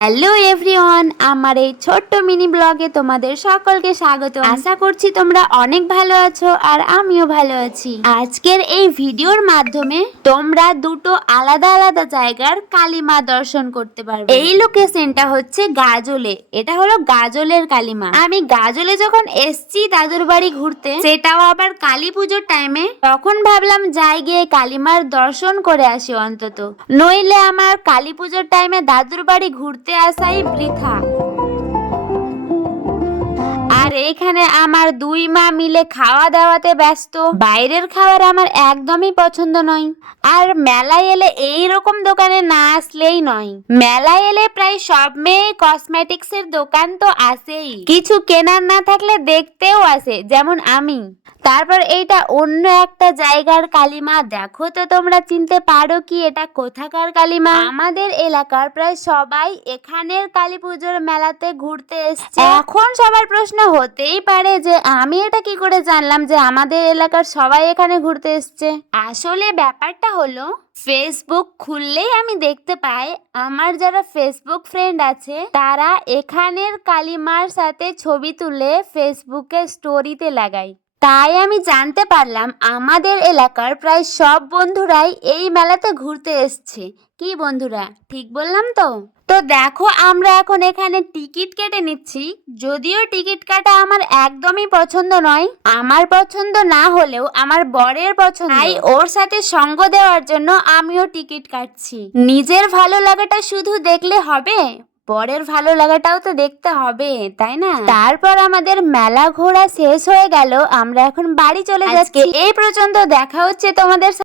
Hello everyone, আমার এই ছোট্ট মিনি ব্লগে তোমাদের সকলকে স্বাগত। আশা করছি তোমরা অনেক ভালো আছো আর আমিও ভালো আছি। আজকের এই ভিডিওর মাধ্যমে তোমরা দুটো আলাদা আলাদা জায়গার কালী মা দর্শন করতে পারবে। এই লোকেশনটা হচ্ছে গাজলে, এটা হলো গাজলের কালী মা। আমি গাজলে যখন এসছি দাদুর বাড়ি ঘুরতে, সেটাও আবার কালী পুজোর টাইমে, তখন ভাবলাম যাই গিয়ে কালীমার দর্শন করে আসি অন্তত, নইলে আমার কালী পুজোর টাইমে দাদুর বাড়ি ঘুরতে আসাই বৃথা। আর এইখানে আমার দুই মা মিলে খাওয়া দাওয়াতে ব্যস্ত। বাইরের খাবার আমার একদমই পছন্দ নয়, আর মেলায় এলে এইরকম দোকানে না আসলেই নয়। মেলায় এলে প্রায় সব মেয়ে কসমেটিক্স এর দোকান তো আসেই, কিছু কেনার না থাকলে দেখতেও আসে, যেমন আমি। তারপর এইটা অন্য একটা জায়গার কালীমা, দেখো তো তোমরা চিনতে পারো কি এটা কোথাকার কালীমা? আমাদের এলাকার প্রায় সবাই এখানের কালী পুজোর মেলাতে ঘুরতে এসছে। এখন সবার প্রশ্ন হতেই পারে যে আমি এটা কি করে জানলাম যে আমাদের এলাকার সবাই এখানে ঘুরতে এসছে। আসলে ব্যাপারটা হলো, ফেসবুক খুললেই আমি দেখতে পাই আমার যারা ফেসবুক ফ্রেন্ড আছে তারা এখানের কালীমার সাথে ছবি তুলে ফেসবুকে স্টোরিতে লাগায়। তাই আমি জানতে পারলাম আমাদের এলাকার প্রায় সব বন্ধুরাই এই মেলাতে ঘুরতে এসছে। কি বন্ধুরা, ঠিক বললাম তো? তো দেখো, আমরা এখন এখানে টিকিট কেটে নিচ্ছি। যদিও টিকিট কাটা আমার একদমই পছন্দ নয়, আমার পছন্দ না হলেও আমার বরের পছন্দ, তাই ওর সাথে সঙ্গ দেওয়ার জন্য আমিও টিকিট কাটছি। নিজের ভালো লাগাটা শুধু দেখলে হবে, বরের ভালো লাগাটাও তো দেখতে হবে, তাই না? তারপর আমাদের মেলা ঘোরা শেষ হয়ে গেল, আমরা এখন বাড়ি চলে যাচ্ছি। এই পর্যন্ত, দেখা হচ্ছে তোমাদের